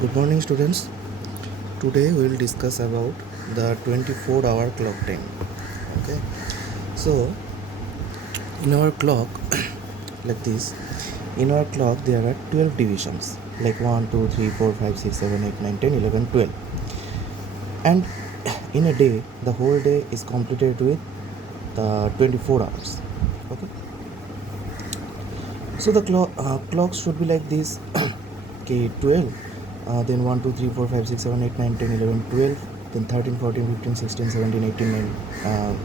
Good morning, students. Today we will discuss about the 24-hour clock time. Okay, so in our clock, like this, in our clock there are 12 divisions, like 1, 2, 3, 4, 5, 6, 7, 8, 9, 10, 11, 12. And in a day, the whole day is completed with 24 hours. Okay, so the clocks should be like this. Okay, 12, then 1, 2, 3, 4, 5, 6, 7, 8, 9, 10, 11, 12, then 13, 14, 15, 16, 17, 18,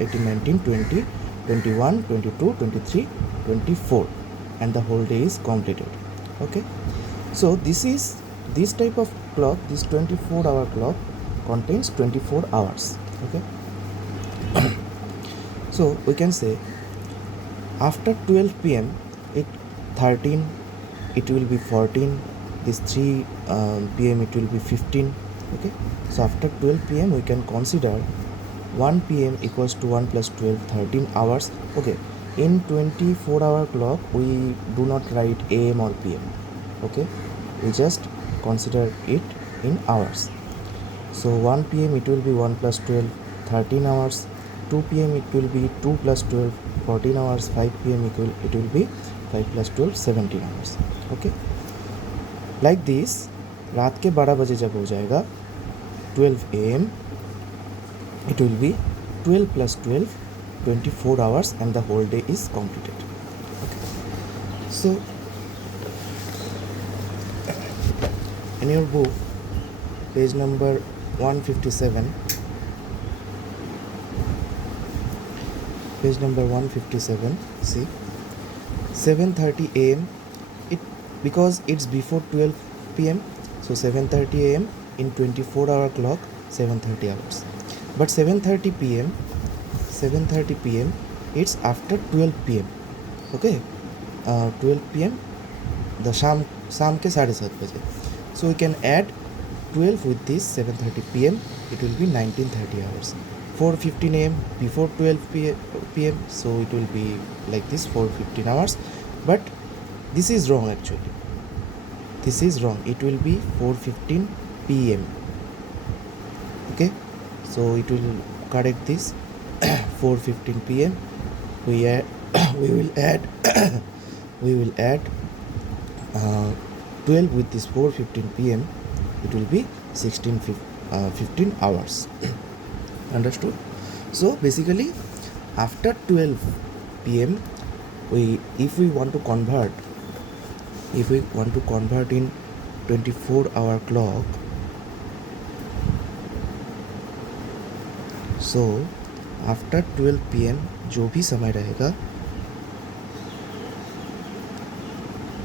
18, 19, 20, 21, 22, 23, 24, and the whole day is completed. Okay, so this type of clock, this 24-hour clock contains 24 hours. Okay, so we can say after 12 p.m. it 13, it will be 14, this 3 p.m. it will be 15. Okay, so after 12 p.m. we can consider 1 p.m. equals to 1 plus 12, 13 hours. Okay, in 24-hour clock we do not write am or pm. Okay, we just consider it in hours. So 1 p.m. it will be 1 plus 12, 13 hours. 2 p.m. it will be 2 plus 12, 14 hours. 5 p.m. it will be 5 plus 12, 17 hours. Okay, like this रात के 12 बजे जब हो जाएगा 12 AM, it will be 12 plus 12, 24 hours, and the whole day is completed. Okay, so in your book, page number 157, see 7:30 AM, it because it's before 12 PM, so 7:30 AM in 24-hour clock, 7:30 hours. But 7:30 PM it's after 12 PM. Okay, 12 PM the शाम के 7:30 बजे. So we can add 12 with this 7:30 PM, it will be 19:30 hours. 4:15 AM before 12 PM, so it will be like this 4:15 hours. But this is wrong actually. This is wrong. It will be 4:15 PM. Okay, so it will correct this 4:15 PM. We will add we will add 12 with this 4:15 PM. It will be 15 hours. Understood? So basically after 12 PM, if we want to convert in 24-hour clock, so after 12 PM जो भी समय रहेगा,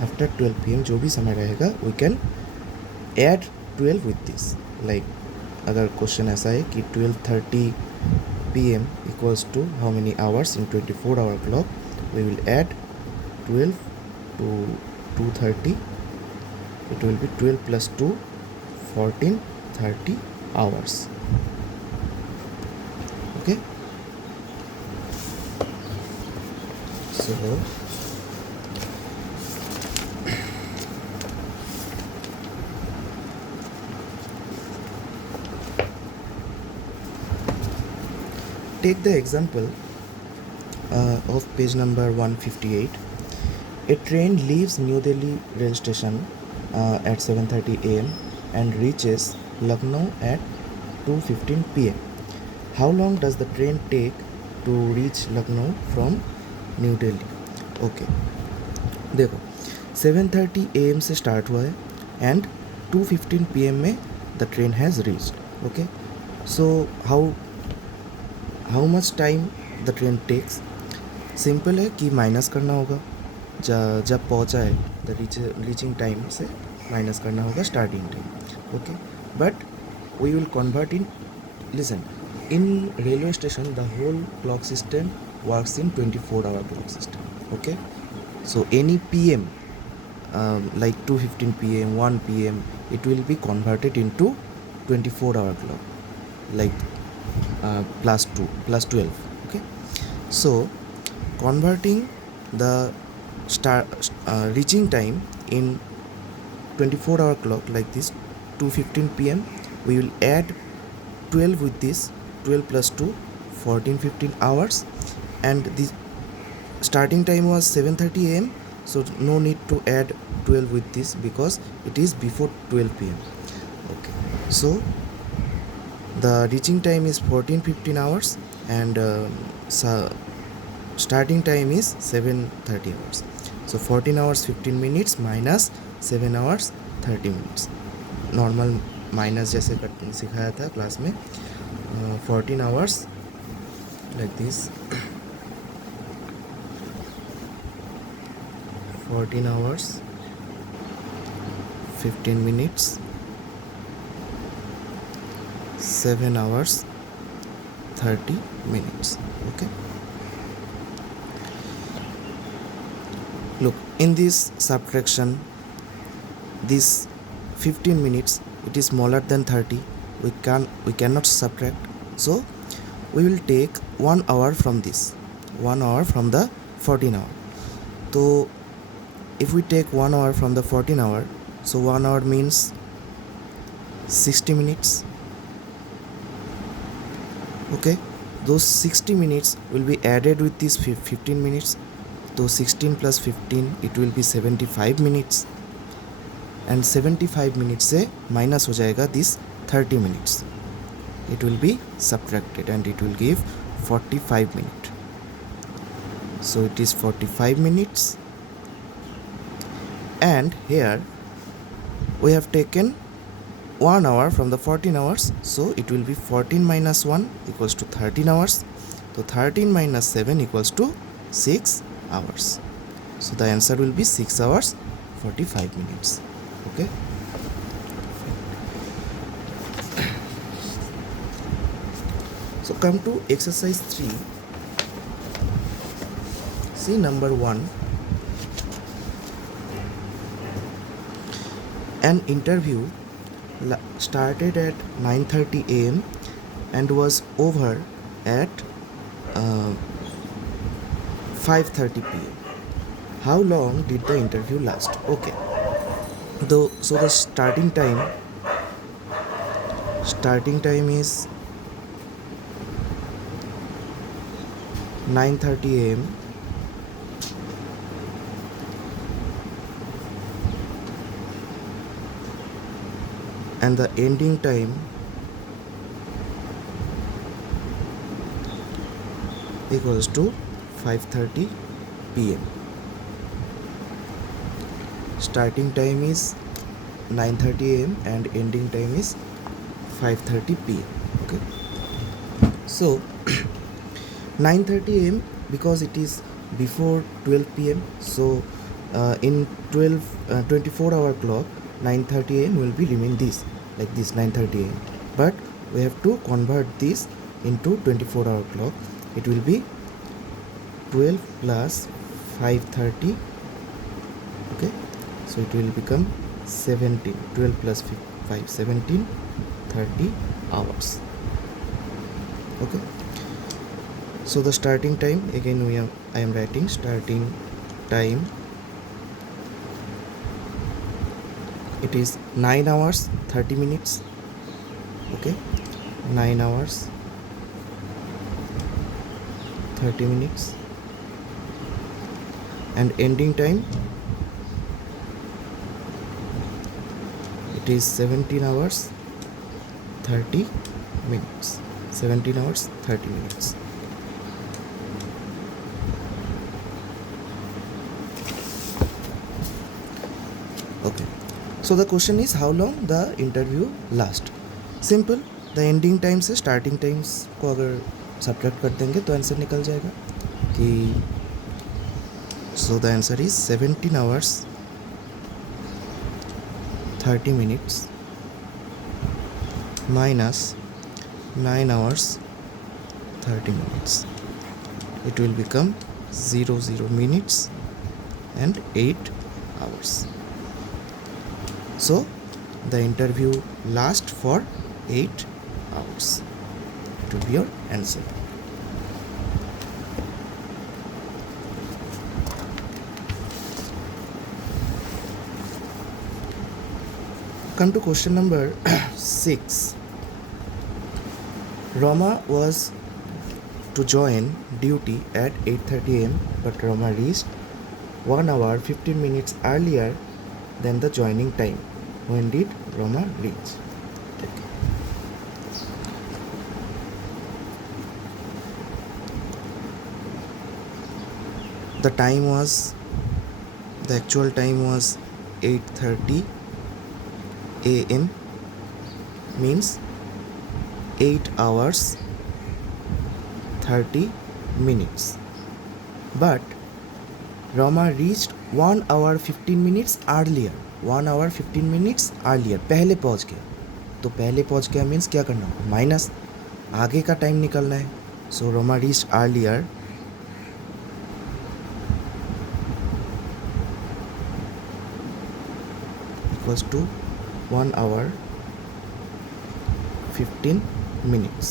after 12 PM जो भी समय रहेगा, we can add 12 with this. Like अगर question ऐसा है कि 12:30 PM equals to how many hours in 24-hour clock, we will add 12 to 2:30. It will be 12 plus 2, 14, 30 hours. Okay, so take the example of page number 158. A train leaves New Delhi rail station at 7:30 AM and reaches Lucknow at 2:15 PM. How long does the train take to reach Lucknow from New Delhi? Okay, देखो 7:30 AM से start हुआ है and 2:15 PM में the train has reached. Okay, so how much time the train takes? Simple है कि minus करना होगा, जब पहुंचा है द रीचिंग टाइम से माइनस करना होगा starting time. Okay, but we will convert in, listen, in railway station the whole clock system works in 24-hour clock system. Okay, so any PM like 2:15 PM, 1 PM, it will be converted into 24-hour clock, like plus 2 plus 12. Okay, so converting the reaching time in 24-hour clock like this, 2:15 p.m. We will add 12 with this, 12 plus 2, 14-15 hours, and the starting time was 7:30 a.m. so no need to add 12 with this because it is before 12 p.m. Okay, so the reaching time is 14-15 hours and starting time is 7:30 hours. So 14 hours 15 minutes minus 7 hours 30 minutes. Normal minus जैसे सिखाया था class में. 14 hours like this. 14 hours 15 minutes 7 hours 30 minutes. Okay, look, in this subtraction, this 15 minutes, it is smaller than 30. We cannot subtract, so we will take 1 hour from this, 1 hour from the 14 hour. So if we take 1 hour from the 14 hour, so 1 hour means 60 minutes. Okay, those 60 minutes will be added with this 15 minutes. So 16 plus 15, it will be 75 minutes, and 75 minutes से minus हो जाएगा this 30 minutes. It will be subtracted and it will give 45 minutes. So it is 45 minutes, and here we have taken 1 hour from the 14 hours, so it will be 14 minus 1 equals to 13 hours. So 13 minus 7 equals to 6 hours. So the answer will be 6 hours 45 minutes. Okay, so come to exercise 3. See number 1. An interview started at 9:30 a.m. and was over at 5:30 p.m. How long did the interview last? Okay, so the starting time is 9:30 a.m. and the ending time equals to 5:30 p.m. Starting time is 9:30 a.m. and ending time is 5:30 p.m. Okay, so 9:30 a.m. because it is before 12 p.m. so in 24 hour clock 9:30 a.m. will be remain this like this 9:30 a.m. but we have to convert this into 24 hour clock. It will be 12 plus 5:30. Okay, so it will become 17. 12 plus 5 17 30 hours. Okay, so the starting time again I am writing starting time. It is 9 hours 30 minutes. Okay, 9 hours 30 minutes, and ending time it is 17 hours 30 minutes. 17 hours 30 minutes. Okay, so the question is how long the interview last. Simple, the ending time से starting times को अगर subtract कर देंगे तो answer निकल जाएगा कि so the answer is 17 hours 30 minutes minus 9 hours 30 minutes. It will become 00 minutes and 8 hours. So the interview lasts for 8 hours. It will be your answer. Come to question number 6. Rama was to join duty at 8:30 am, but Rama reached 1 hour 15 minutes earlier than the joining time. When did Rama reach? The actual time was 8:30 am, means 8 hours 30 minutes. But Rama reached 1 hour 15 minutes earlier. 1 hour 15 minutes earlier. पहले पहुंच गया. तो पहले पहुंच गया means क्या करना होगा? माइनस आगे का टाइम निकलना है. सो Rama reached earlier. Equals to 1 hour 15 minutes.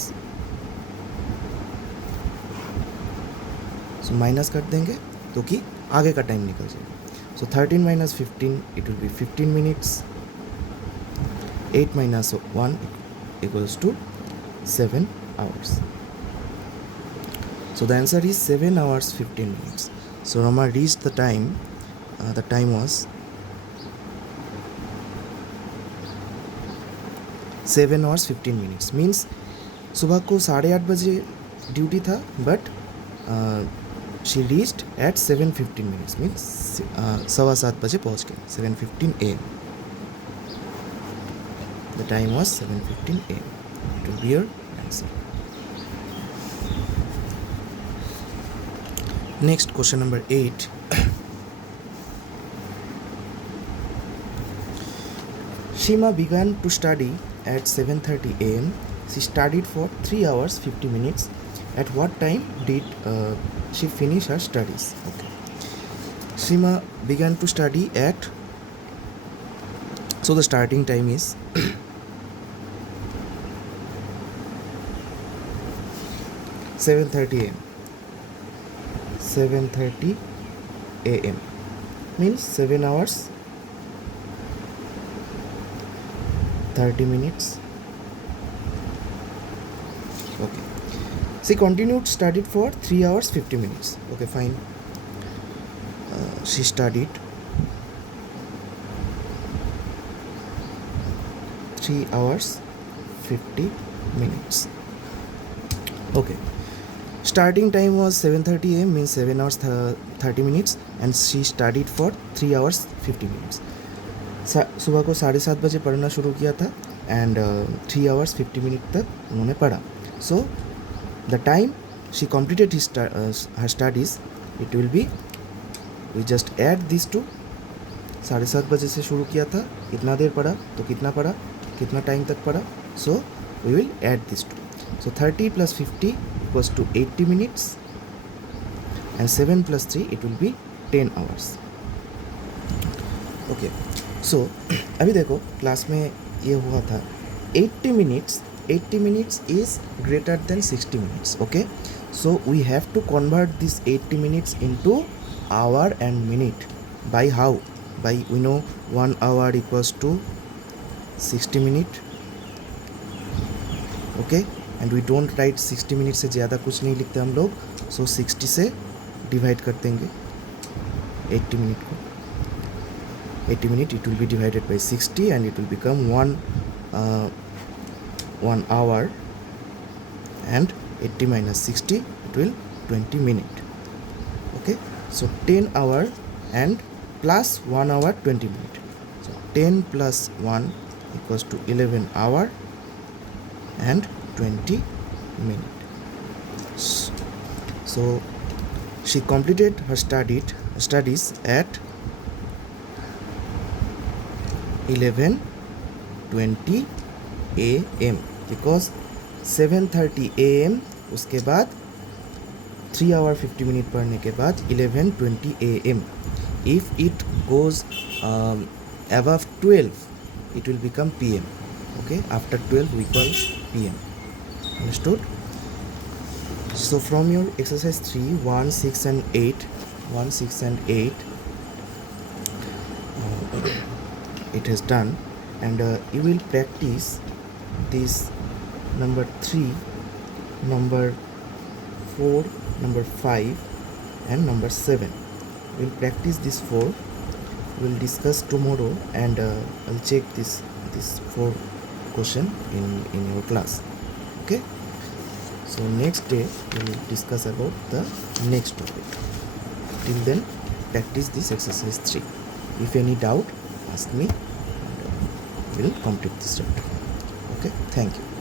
So minus कर देंगे तो कि आगे का टाइम निकल जाएगा. सो 13 minus 15 it will be 15 minutes. 8 minus 1 equals to 7 hours. So the answer is 7 hours 15 minutes. So Rama reached the time. The time was 7 hours 15 minutes. Means सुबह को 8:30 बजे ड्यूटी था, but she reached at 7:15 minutes. Means 7:15 बजे पहुंच गए. 7:15 am. The time was 7:15 am. It will be your answer. Next, question number 8. Shima began to study at 7:30 am. She studied for 3 hours 50 minutes. At what time did she finish her studies? Okay. Shima began to study at, so the starting time is 7:30 am. 7:30 am means 7 hours 30 minutes. Okay. She continued studied for 3 hours 50 minutes. Okay, fine. She studied 3 hours 50 minutes. Okay. Starting time was 7:30 am means 7 hours 30 minutes, and she studied for 3 hours 50 minutes. सुबह को 7:30 बजे पढ़ना शुरू किया था and 3 hours 50 minutes तक उन्होंने पढ़ा. सो the time she completed her studies, it will be, we just add these two. 7:30 बजे से शुरू किया था, कितना देर पढ़ा तो कितना पढ़ा, कितना टाइम तक पढ़ा. सो we will add these two. So 30 plus 50 equals to 80 minutes, and 7 plus 3 it will be 10 hours. Okay. So अभी देखो क्लास में ये हुआ था 80 minutes. 80 minutes is greater than 60 minutes. Okay, so we have to convert this 80 minutes into hour and minute. By how? By, we know 1 hour equals to 60 minutes. Okay, and we don't write 60 minutes से ज़्यादा कुछ नहीं लिखते हम लोग. So 60 से divide कर देंगे 80 minute को. 80 minutes it will be divided by 60 and it will become 1 hour, and 80 minus 60 it will 20 minutes. Okay, so 10 hour and plus 1 hour 20 minutes. So 10 plus 1 equals to 11 hour and 20 minutes. So she completed her studies at 11:20 am because 7:30 am उसके बाद 3 hour 50 minute पढ़ने के बाद 11:20 am. If it goes above 12 it will become PM. Okay, after 12 we call PM. Understood? So from your exercise 3, 1, 6 and 8, 1, 6 and 8 it has done. and you will practice this number 3, number 4, number 5 and number 7. We'll practice this 4. We'll discuss tomorrow, and I'll check this 4 question in your class. Okay, so next day we'll discuss about the next topic. Till then, practice this exercise 3. If any doubt, ask me, and we'll complete this chapter. Okay, thank you.